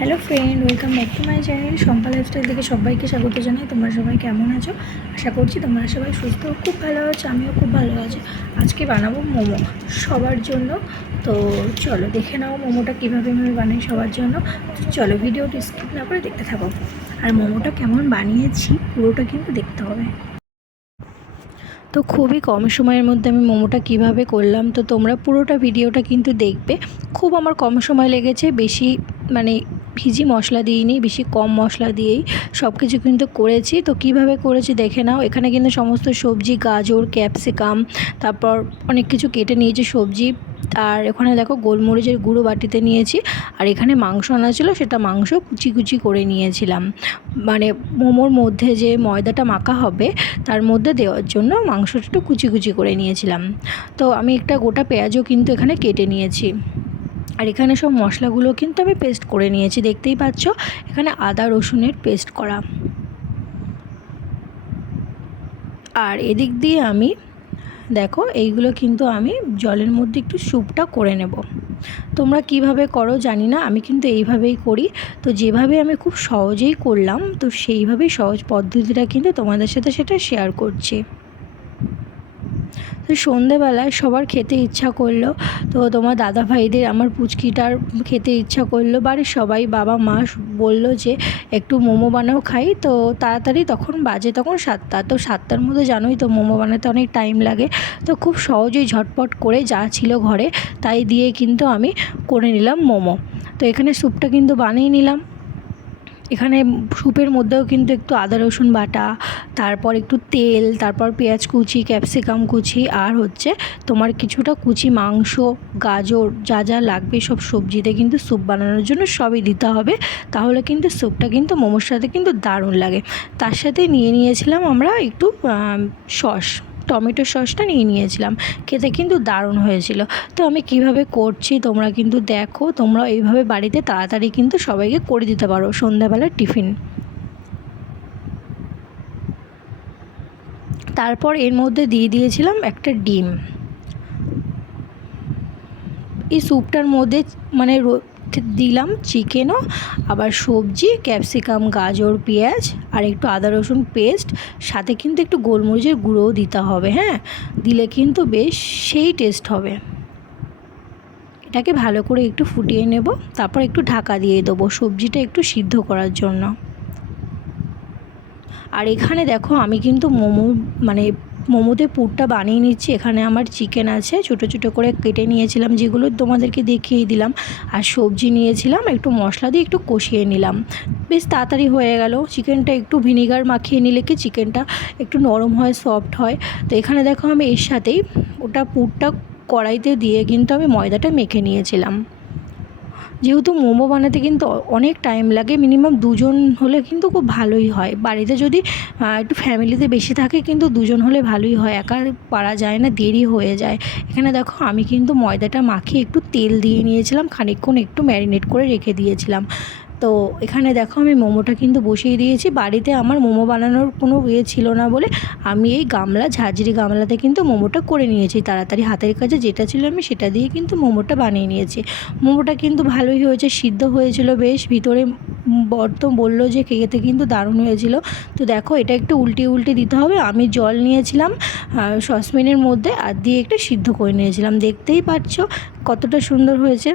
Hello friend welcome back to my channel Shampa lifestyle থেকে সবাইকে স্বাগত জানাই। তোমরা সবাই কেমন আছো? আশা করছি তোমরা সবাই সুস্থ খুব ভালো আছো, আমিও খুব ভালো আছি। আজকে বানাবো মোমো সবার জন্য। তো চলো দেখে নাও মোমোটা কীভাবে আমি বানাই সবার জন্য। চলো ভিডিওটি স্কিপ না করে দেখতে থাকো। আর মোমোটা কেমন বানিয়েছি, পুরোটা কিন্তু দেখতে হবে। তো খুবই কম সময়ের মধ্যে আমি মোমোটা কীভাবে করলাম, তো তোমরা পুরোটা ভিডিওটা কিন্তু দেখবে। খুব আমার কম সময় লেগেছে, বেশি মানে ভিজি মশলা দিইনি, বেশি কম মশলা দিয়েই সব কিছু কিন্তু করেছি। তো কীভাবে করেছি দেখে নাও। এখানে কিন্তু সমস্ত সবজি, গাজর, ক্যাপসিকাম, তারপর অনেক কিছু কেটে নিয়েছি সবজি। আর ওখানে দেখো গোলমরিচের গুঁড়ো বাটিতে নিয়েছি। আর এখানে মাংস আনা ছিল, সেটা মাংস কুচি কুচি করে নিয়েছিলাম। মানে মোমোর মধ্যে যে ময়দাটা মাখা হবে, তার মধ্যে দেওয়ার জন্য মাংসটা একটু কুচি কুচি করে নিয়েছিলাম। তো আমি একটা গোটা পেঁয়াজও কিন্তু এখানে কেটে নিয়েছি। আর এখানে সব মশলাগুলো কিন্তু আমি পেস্ট করে নিয়েছি, দেখতেই পাচ্ছ? এখানে আদা রসুনের পেস্ট করা। আর এদিক দিয়ে আমি, দেখো, এইগুলো কিন্তু আমি জলের মধ্যে একটু স্যুপটা করে নেব। তোমরা কীভাবে করো জানি না, আমি কিন্তু এইভাবেই করি। তো যেভাবে আমি খুব সহজেই করলাম, তো সেইভাবেই সহজ পদ্ধতিটা কিন্তু তোমাদের সাথে সেটা শেয়ার করছি। তো সন্ধেবেলায় সবার খেতে ইচ্ছা করল। তো তোমার দাদা ভাইদের আমার পুচকিটার খেতে ইচ্ছা করল। বাড়ির সবাই বাবা, মা বলল যে, একটু মোমো বানাও খাই। তো তাড়াতাড়ি তখন বাজে তখন সাতটা। তো সাতটার মধ্যে জানোই তো মোমো বানাতে অনেক টাইম লাগে। তো খুব সহজেই ঝটপট করে যা ছিল ঘরে, তাই দিয়ে কিন্তু আমি করে নিলাম মোমো। তো এখানে স্যুপটা কিন্তু বানিয়ে নিলাম। এখানে স্যুপের মধ্যেও কিন্তু একটু আদা, রসুন বাটা, তারপর একটু তেল, তারপর পেঁয়াজ কুচি, ক্যাপসিকাম কুচি, আর হচ্ছে তোমার কিছুটা কুচি, মাংস, গাজর, যা যা লাগবে সব সবজিতে কিন্তু স্যুপ বানানোর জন্য সবই দিতে হবে। তাহলে কিন্তু স্যুপটা কিন্তু মোমোর সাথে কিন্তু দারুণ লাগে। তার সাথে নিয়ে নিয়েছিলাম আমরা একটু সস। টমেটো সসটা নিয়ে নিয়েছিলাম। খেতে কিন্তু দারুণ হয়েছিল। তো আমি কীভাবে করছি তোমরা কিন্তু দেখো। তোমরা এইভাবে বাড়িতে তাড়াতাড়ি কিন্তু সবাইকে করে দিতে পারো সন্ধ্যাবেলার টিফিন। তারপর এর মধ্যে দিয়ে দিয়েছিলাম একটা ডিম। এই স্যুপটার মধ্যে মানে দিলাম চিকেনও আবার সবজি ক্যাপসিকাম গাজর, পেঁয়াজ, আর একটু আদা রসুন পেস্ট সাথে কিন্তু একটু গোলমরিচের গুঁড়োও দিতে হবে হ্যাঁ? দিলে কিন্তু বেশ সেই টেস্ট হবে। এটাকে ভালো করে একটু ফুটিয়ে নেব, তারপর একটু ঢাকা দিয়ে দেবো সবজিটা একটু সিদ্ধ করার জন্য। আর এখানে দেখো আমি কিন্তু মোমো মানে মোমোতে পুরটা বানিয়ে নিচ্ছি। এখানে আমার চিকেন আছে। ছোটো ছোটো করে কেটে নিয়েছিলাম, যেগুলো তোমাদেরকে দেখিয়ে দিলাম। আর সবজি নিয়েছিলাম, একটু মশলা দিয়ে একটু কষিয়ে নিলাম। বেশ তাড়াতাড়ি হয়ে গেল। চিকেনটা একটু ভিনিগার মাখিয়ে নিলে কি চিকেনটা একটু নরম হয় সফট হয়। তো এখানে দেখো আমি এর সাথেই ওটা পুরটা কড়াইতে দিয়ে কিন্তু আমি ময়দাটা মেখে নিয়েছিলাম। যেহেতু মোমো বানাতে কিন্তু অনেক টাইম লাগে মিনিমাম দুজন হলে কিন্তু খুব ভালোই হয়। বাড়িতে যদি একটু ফ্যামিলিতে বেশি থাকে কিন্তু দুজন হলে ভালোই হয়, একা পারা যায় না, দেরি হয়ে যায়। এখানে দেখো আমি কিন্তু ময়দাটা মাখিয়ে একটু তেল দিয়ে নিয়েছিলাম, খানিকক্ষণ একটু ম্যারিনেট করে রেখে দিয়েছিলাম। তো এখানে দেখো আমি মোমোটা কিন্তু বসিয়ে দিয়েছি। বাড়িতে আমার মোমো বানানোর কোনো ইয়ে ছিল না বলে আমি এই গামলা, ঝাঁঝরি গামলাতে কিন্তু মোমোটা করে নিয়েছি। তাড়াতাড়ি হাতের কাছে যেটা ছিল আমি সেটা দিয়ে কিন্তু মোমোটা বানিয়ে নিয়েছি। মোমোটা কিন্তু ভালোই হয়েছে, সিদ্ধ হয়েছিল বেশ। ভিতরে বর্ত বলল যে খেতে কিন্তু দারুণ হয়েছিল। তো দেখো এটা একটু উল্টে উল্টে দিতে হবে। আমি জল নিয়েছিলাম সসপ্যানের মধ্যে আর দিয়ে একটু সিদ্ধ করে নিয়েছিলাম। দেখতেই পাচ্ছ কতটা সুন্দর হয়েছে।